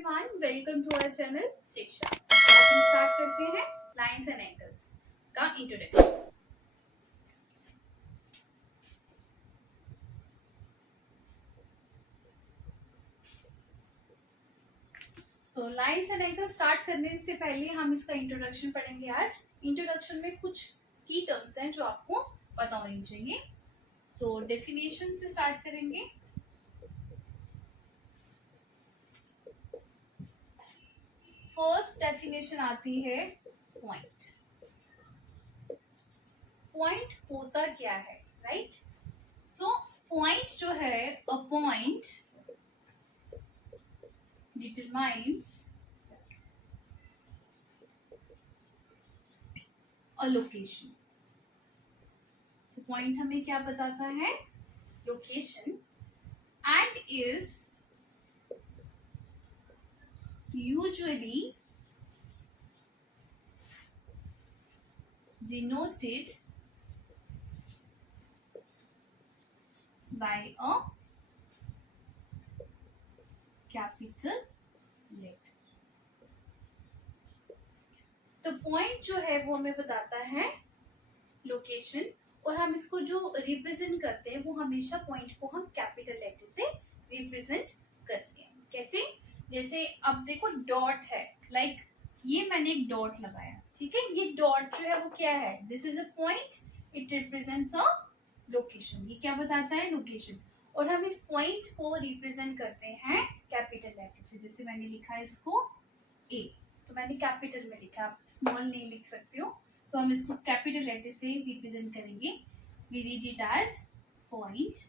Everyone, welcome to our channel Shiksha. आज हम start करते हैं लाइंस एंड एंगल्स का introduction. So lines and angles start करने से पहले हम इसका इंट्रोडक्शन पढ़ेंगे। आज इंट्रोडक्शन में कुछ की टर्म्स हैं जो आपको पता होनी चाहिए। सो डेफिनेशन से स्टार्ट करेंगे। फर्स्ट डेफिनेशन आती है पॉइंट। पॉइंट होता क्या है, राइट? सो पॉइंट जो है, a point determines a location. So point हमें क्या बताता है? Location, and is usually denoted by a capital letter। तो पॉइंट जो है वो हमें बताता है लोकेशन, और हम इसको जो रिप्रेजेंट करते हैं वो हमेशा पॉइंट को हम कैपिटल लेटर से रिप्रेजेंट करते हैं। कैसे? जैसे अब देखो डॉट है, लाइक ये मैंने एक डॉट लगाया, ठीक है? ये डॉट जो है वो क्या है? This is a point, it represents a location. ये क्या बताता है? लोकेशन। और हम इस पॉइंट को रिप्रेजेंट करते हैं कैपिटल लेटर से। जैसे मैंने लिखा है इसको ए, तो मैंने कैपिटल में लिखा, आप स्मॉल नहीं लिख सकते हो, तो हम इसको कैपिटल लेटर से रिप्रेजेंट करेंगे। We read it as point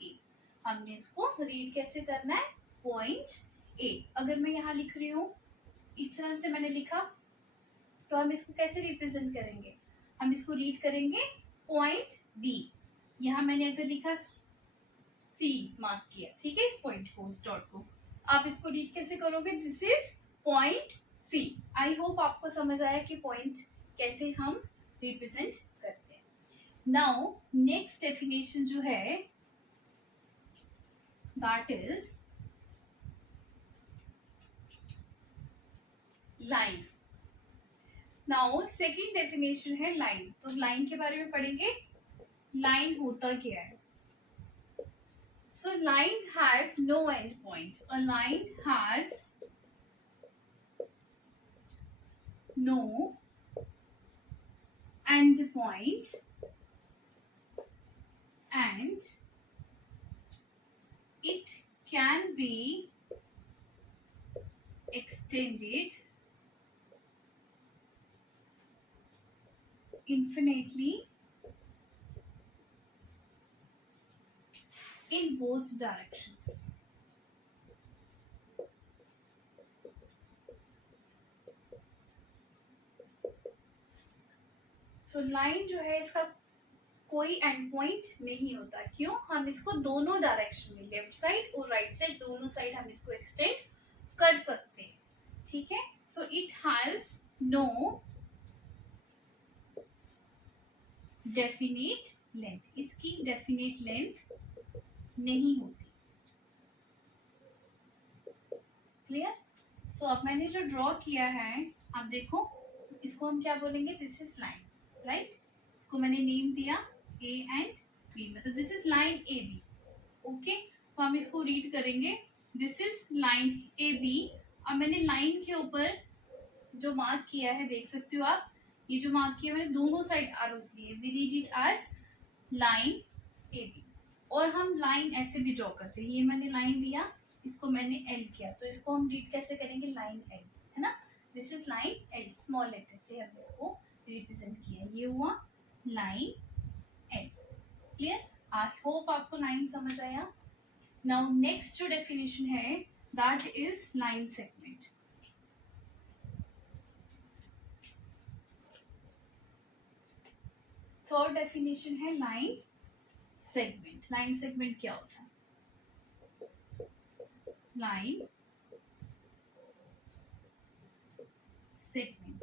A. हमने इसको रीड कैसे करना है? Point A. अगर मैं यहाँ लिख रही हूँ, इस तरह से मैंने लिखा, तो हम इसको कैसे रिप्रेजेंट करेंगे? हम इसको रीड करेंगे पॉइंट बी। यहाँ मैंने अगर लिखा सी मार्क किया, ठीक है, इस पॉइंट को, इस डॉट को, आप इसको रीड कैसे करोगे? This is point C. I hope आपको समझ आया कि पॉइंट कैसे हम रिप्रेजेंट करते हैं। नाउ नेक्स्ट डेफिनेशन जो है, that is line. Now second definition है लाइन। तो लाइन के बारे में पढ़ेंगे। लाइन होता क्या है? So line has no end point. A line has no end point, and it can be extended infinitely in both directions. So line जो है, इसका कोई एंड पॉइंट नहीं होता। क्यों? हम इसको दोनों डायरेक्शन में, लेफ्ट साइड और राइट साइड, दोनों साइड हम इसको एक्सटेंड कर सकते हैं, ठीक है? So it has no definite length. इसकी डेफिनेट लेंथ नहीं होती। क्लियर? सो अब मैंने जो ड्रॉ किया है, आप देखो, इसको हम क्या बोलेंगे? This is line, right? इसको मैंने नेम दिया ए एंड बी, मतलब this is line A B. Okay, तो हम इसको रीड करेंगे, this is line A B. अब मैंने लाइन के ऊपर जो मार्क किया है, देख सकते हो आप, ये जो मार्क किया मैंने दोनों साइड आरोस लिए। We read it as line A B. और हम लाइन ऐसे भी ड्रॉ करते हैं। ये मैंने लाइन लिया, इसको मैंने एल किया, तो इसको हम रीड कैसे करेंगे? लाइन एल, है ना? This is line L, small letter से हम इसको रिप्रेजेंट किया। ये हुआ line L. Clear? I hope आपको लाइन समझ आया। नाउ नेक्स्ट जो डेफिनेशन है, that is line segment. Third definition है लाइन सेगमेंट। लाइन सेगमेंट क्या होता है? लाइन सेगमेंट,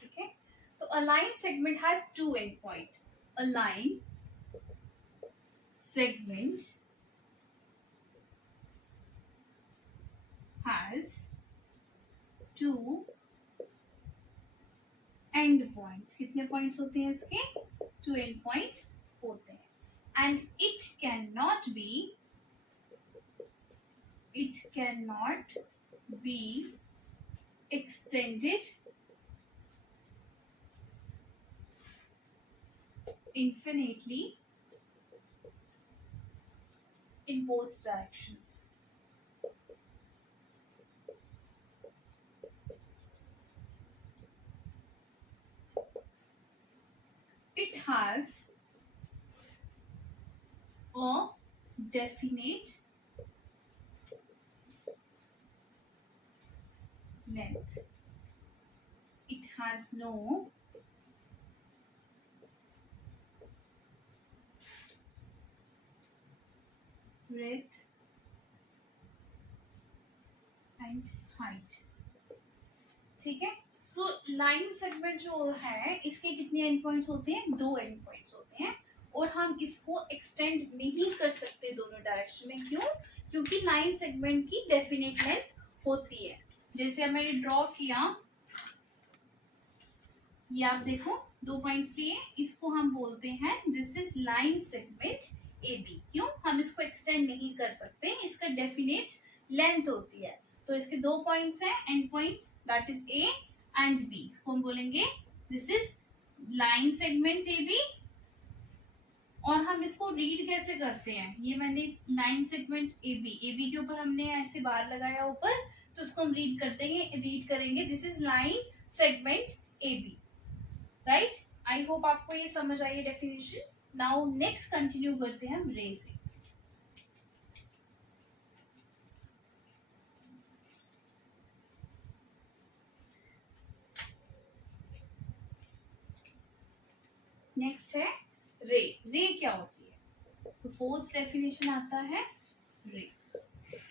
ठीक है? तो a line segment has two end point. A line segment two end points. कितने पॉइंट्स होते हैं इसके? 2 एंड पॉइंट्स होते हैं. And it can not be extended infinitely in both directions. It has a definite length. It has no breadth and height. ठीक है. So line segment जो है इसके कितने एंड पॉइंट्स होते हैं? 2 एंड पॉइंट्स होते हैं. और हम इसको एक्सटेंड नहीं कर सकते दोनों डायरेक्शन में. क्यों? क्योंकि लाइन सेगमेंट की डेफिनेट लेंथ होती है. जैसे अब मैंने ड्रॉ किया, ये आप देखो 2 पॉइंट्स लिए, इसको हम बोलते हैं this is line segment A B. क्यों? हम इसको एक्सटेंड नहीं कर सकते, इसका डेफिनेट लेंथ होती है. तो इसके 2 पॉइंट्स हैं end points, that is A and B. इसको हम बोलेंगे this is line segment A B. और हम इसको रीड कैसे करते हैं? ये मैंने लाइन सेगमेंट ए बी के ऊपर हमने ऐसे बार लगाया ऊपर, तो उसको हम रीड करेंगे this is line segment A B. Right. I hope आपको ये समझ आई है डेफिनेशन. नाउ नेक्स्ट कंटिन्यू करते हैं हम रे से. नेक्स्ट है रे. रे क्या होती है? तो फोर्थ डेफिनेशन आता है रे.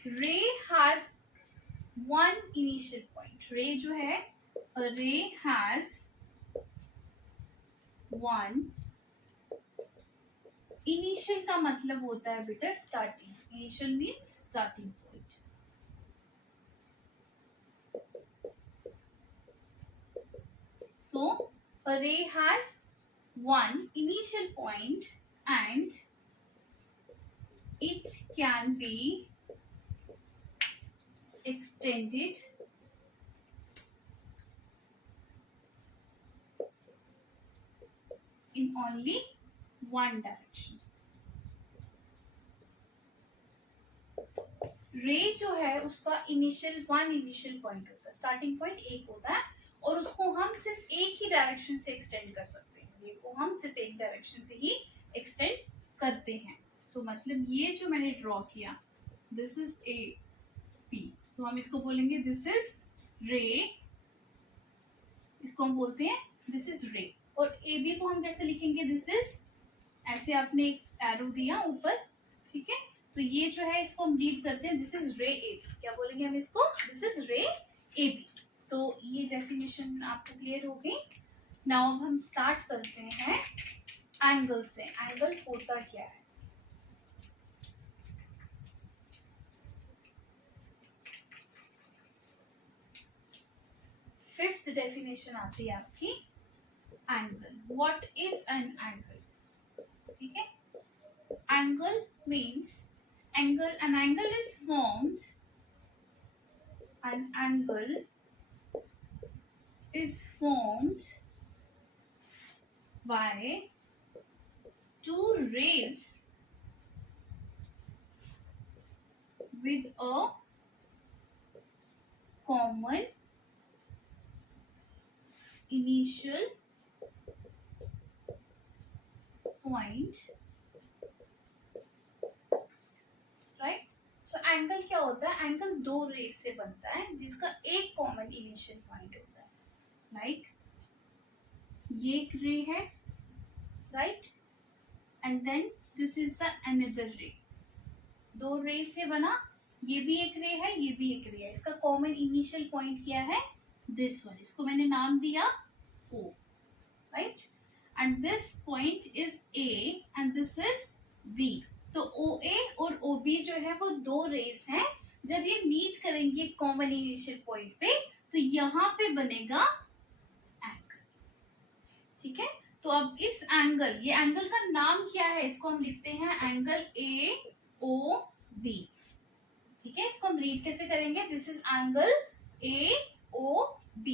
रे हैज वन इनिशियल पॉइंट. रे जो है, रे हैज वन इनिशियल का मतलब होता है बेटा starting. Initial means starting point. So a ray has one initial point and it can be extended in only one direction. रे जो है उसका इनिशियल पॉइंट होता है, स्टार्टिंग पॉइंट एक होता है, और उसको हम सिर्फ एक ही डायरेक्शन से एक्सटेंड कर सकते हैं. रे को हम सिर्फ एक डायरेक्शन से ही एक्सटेंड करते हैं. तो मतलब ये जो मैंने ड्रॉ किया, दिस इज ए पी, तो हम इसको बोलेंगे दिस इज रे. इसको हम बोलते हैं दिस इज रे. और ए बी को हम कैसे लिखेंगे? दिस इज, ऐसे आपने एक एरो दिया ऊपर, ठीक है. तो ये जो है इसको हम रीड करते हैं दिस इज रे ए बी. क्या बोलेंगे हम इसको? दिस इज रे ए बी. तो ये डेफिनेशन आपको क्लियर हो गई. नाउ अब हम स्टार्ट करते हैं एंगल से. एंगल होता क्या है? फिफ्थ डेफिनेशन आती है आपकी angle. What is an angle? ठीक है. Angle means an angle is formed. An angle is formed by two rays with a common initial point. Right. So angle क्या होता है? एंगल 2 रेस से बनता है जिसका एक कॉमन इनिशियल पॉइंट होता है. लाइक ये एक रे है, right, and then this is the another ray. 2 रे से बना. ये भी एक रे है, ये भी एक रे है. इसका कॉमन इनिशियल पॉइंट क्या है? This one. इसको मैंने नाम दिया O, right, and this point is A and this is B. तो OA और OB जो है वो 2 रेस हैं. जब ये मीट करेंगे कॉमन इनिशियल पॉइंट पे, तो यहाँ पे बनेगा एंगल। ठीक है, तो अब इस एंगल, ये एंगल का नाम क्या है, इसको हम लिखते हैं एंगल AOB। ठीक है, इसको हम रीड कैसे करेंगे, दिस इज एंगल AOB।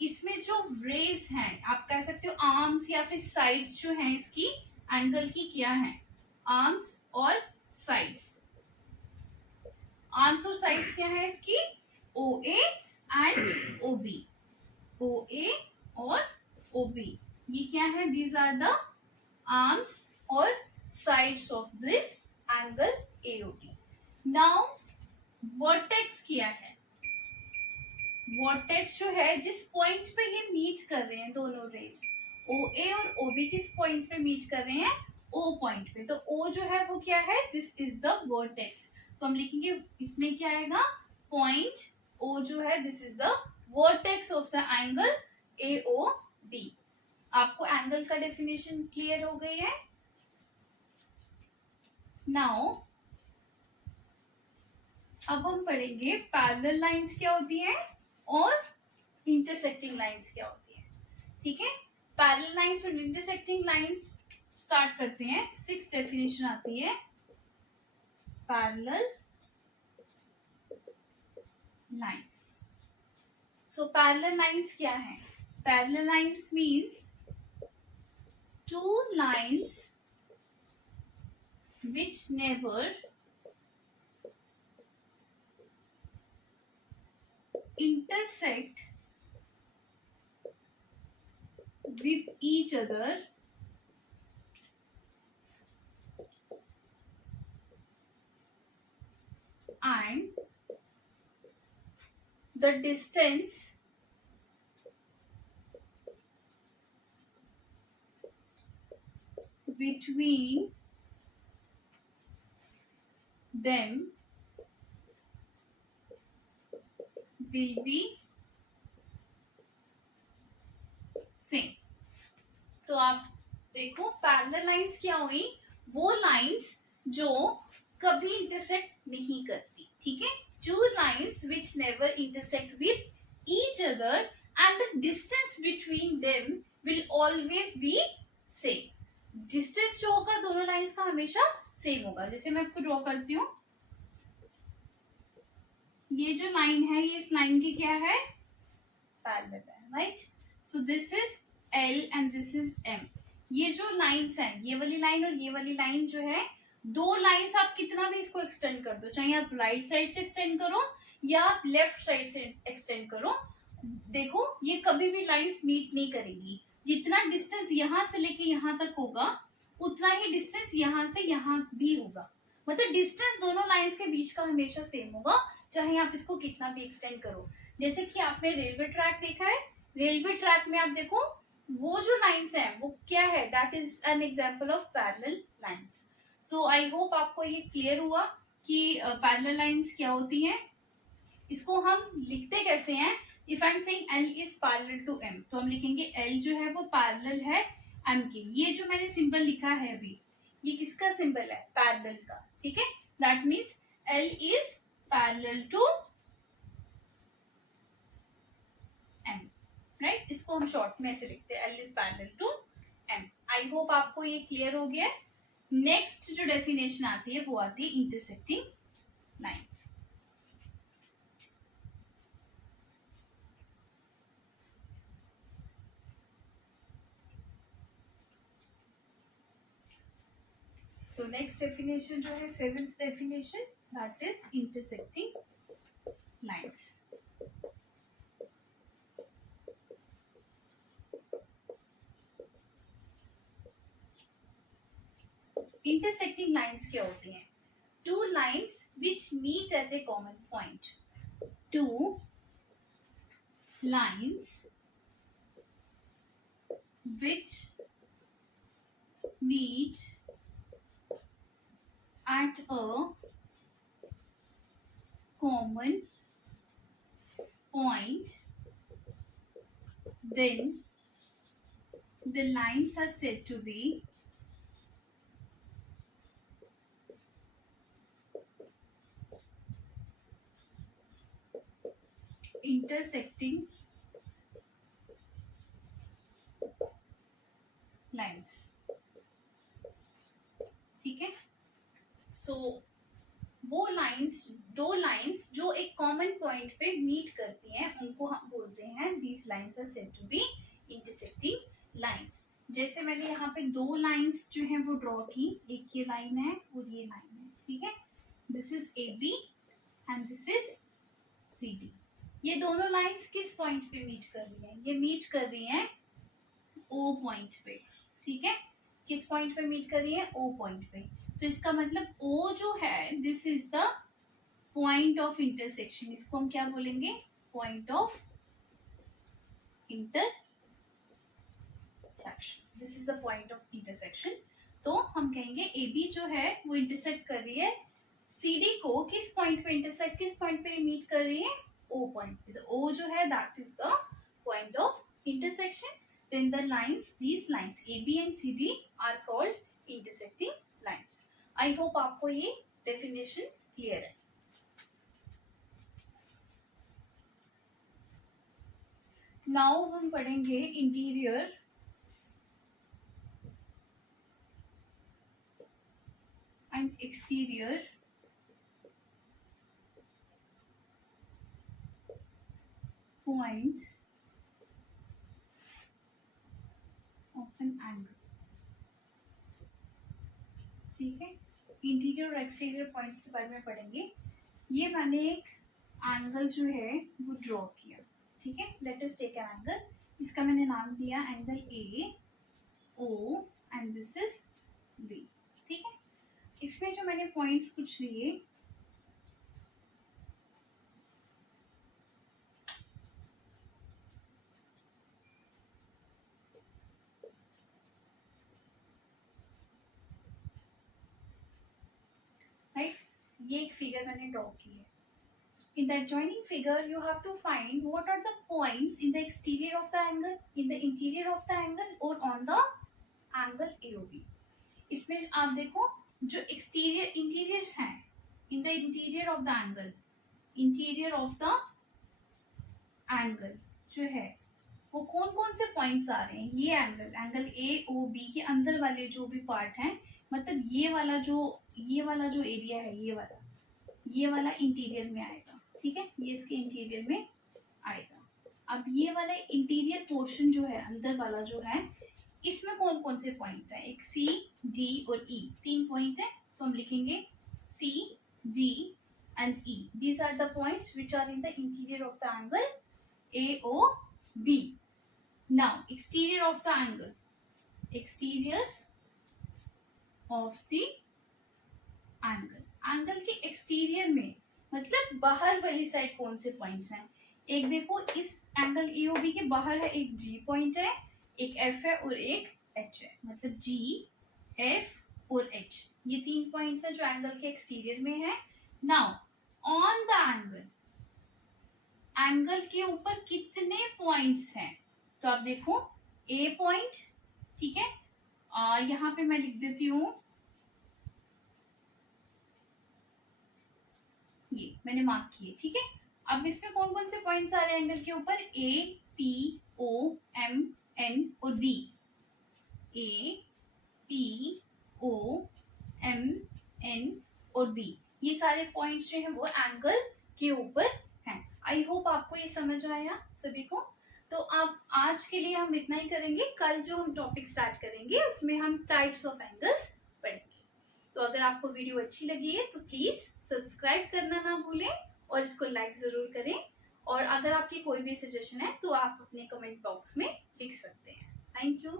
इसमें जो रेज हैं, आप कह सकते हो आर्म्स या फिर साइड्स जो हैं इसकी एंगल की क्या है, आर्म्स और साइड्स। आर्म्स और साइड्स क्या है इसकी, OA एंड OB। OA और OB ये क्या है, दीज आर द आर्म्स और sides of this angle AOB। Now vertex क्या है, वर्टेक्स जो है जिस पॉइंट पे ये मीट कर रहे हैं दोनों रेज, OA और OB किस पॉइंट पे मीट कर रहे हैं, O पॉइंट पे। तो O जो है वो क्या है, दिस इज द वर्टेक्स। तो हम लिखेंगे इसमें क्या आएगा, पॉइंट O जो है this is the vertex of the angle AOB। आपको एंगल का डेफिनेशन क्लियर हो गई है। नाउ अब हम पढ़ेंगे पैरेलल लाइंस क्या होती हैं और इंटरसेक्टिंग लाइंस क्या होती हैं। ठीक है, पैरेलल लाइंस और इंटरसेक्टिंग लाइंस स्टार्ट करते हैं। 6 डेफिनेशन आती है parallel lines. So parallel lines क्या है, parallel lines means two lines which never intersect with each other and the distance between them will be same। तो आप देखो पैरेलल लाइंस क्या हुई, वो लाइंस जो कभी इंटरसेक्ट नहीं करती। ठीक है, to lines which never intersect with each other and the distance between them will always be same. Distance जो होगा दोनों लाइंस का हमेशा सेम होगा। जैसे मैं आपको ड्रॉ करती हूँ, ये जो लाइन है ये इस लाइन की क्या है, पैरेलल है, right. So this is L and this is M। ये जो लाइंस हैं, ये वाली लाइन और ये वाली लाइन जो है, दो लाइंस आप कितना भी इसको एक्सटेंड कर दो, चाहे आप राइट साइड से एक्सटेंड करो या आप लेफ्ट साइड से एक्सटेंड करो, देखो ये कभी भी लाइंस मीट नहीं करेगी। जितना डिस्टेंस यहाँ से लेके यहाँ तक होगा उतना ही डिस्टेंस यहाँ से यहाँ भी होगा। मतलब डिस्टेंस दोनों लाइंस के बीच का हमेशा सेम होगा, चाहे आप इसको कितना भी एक्सटेंड करो। जैसे कि आपने रेलवे ट्रैक देखा है, रेलवे ट्रैक में आप देखो वो जो लाइंस है वो क्या है, that is an example of parallel lines. So I hope आपको ये क्लियर हुआ कि पैरेलल लाइंस क्या होती हैं। इसको हम लिखते कैसे हैं, if I am saying L is parallel to M, तो हम लिखेंगे L जो है वो पैरेलल है M के। ये जो मैंने सिंबल लिखा है अभी, ये किसका सिंबल है, पैरेलल का। ठीक है, that means L is parallel to M, right. इसको हम शॉर्ट में ऐसे लिखते हैं, L is parallel to M। I hope आपको ये क्लियर हो गया। नेक्स्ट जो डेफिनेशन आती है वो आती है इंटरसेक्टिंग लाइंस। तो नेक्स्ट डेफिनेशन जो है 7th डेफिनेशन, that is intersecting lines. Intersecting lines क्या होती हैं, two lines which meet at a common point. Two lines which meet at a common point, then the lines are said to be intersecting lines, ठीक है। सो वो lines, दो lines जो एक common point पे मीट करती हैं, उनको हम बोलते हैं these lines are said to be intersecting lines. जैसे मैंने यहाँ पे दो लाइंस जो है वो ड्रॉ की, एक ये लाइन है और ये लाइन है, ठीक है। This is A B and this is C D. ये दोनों लाइंस किस पॉइंट पे मीट कर रही हैं? ये मीट कर रही हैं ओ पॉइंट पे, ठीक है। किस पॉइंट पे मीट कर रही है? ओ पॉइंट पे। तो इसका मतलब ओ जो है, this is the point of intersection. इसको हम क्या बोलेंगे? Point of intersection. This is the point of intersection. तो हम कहेंगे ए बी जो है वो इंटरसेक्ट कर रही है सी डी को, किस पॉइंट पे इंटरसेक्ट, किस पॉइंट पे मीट कर रही है? ओ पॉइंट पे। तो ओ जो है that is the point of intersection. Then the lines, these lines AB and CD are called intersecting lines. I hope आपको ये definition clear है। Now हम पढ़ेंगे interior and exterior points of an angle, ठीक है। इंटीरियर और exterior points के बारे में पढ़ेंगे। ये मैंने एक एंगल जो है वो ड्रॉ किया, ठीक है। Let us take an angle, इसका मैंने नाम दिया angle A O and this is B, ठीक है। इसमें जो मैंने पॉइंट्स कुछ लिए, राइट, ये एक फिगर मैंने ड्रॉ की है। In the adjoining figure, you have to find what are the points in the exterior of the angle, in the interior of the angle, or on the angle AOB. इसमें आप देखो जो exterior interior है, in the interior of the angle, interior of the angle जो है वो कौन कौन से पॉइंट्स आ रहे हैं? ये angle, angle A O B के अंदर वाले जो भी पार्ट हैं, मतलब ये वाला जो एरिया है, ये वाला इंटीरियर में आएगा, ठीक है। ये इसके इंटीरियर में आएगा। अब ये वाला इंटीरियर पोर्शन जो है, अंदर वाला जो है, इसमें कौन कौन से पॉइंट है? एक सी डी और ई, तीन पॉइंट है। तो हम लिखेंगे C D and E, these are the points which are in the interior of the angle A O B. Now exterior of the angle, exterior of the angle, angle के exterior में मतलब बाहर वाली side कौन से points हैं? एक देखो इस एंगल EOB के बाहर है, एक G पॉइंट है, एक F है और एक H है, मतलब G, F और H, ये तीन पॉइंट्स हैं जो एंगल के एक्सटीरियर में है। Now on the angle, angle के ऊपर कितने पॉइंट्स हैं? तो आप देखो A पॉइंट, ठीक है, यहाँ पे मैं लिख देती हूँ, ये मैंने मार्क किए, ठीक है। अब इसमें कौन कौन से पॉइंट्स आ रहे हैं एंगल के ऊपर? A P O M N और B, A P O M N और बी, ये सारे पॉइंट्स जो है वो एंगल के ऊपर हैं। आई होप आपको ये समझ आया सभी को। तो अब आज के लिए हम इतना ही करेंगे, कल जो हम टॉपिक स्टार्ट करेंगे उसमें हम टाइप्स ऑफ एंगल्स पढ़ेंगे। तो अगर आपको वीडियो अच्छी लगी है तो प्लीज सब्सक्राइब करना ना भूलें और इसको लाइक जरूर करें। और अगर आपकी कोई भी सजेशन है तो आप अपने कमेंट बॉक्स में लिख सकते हैं। Thank you.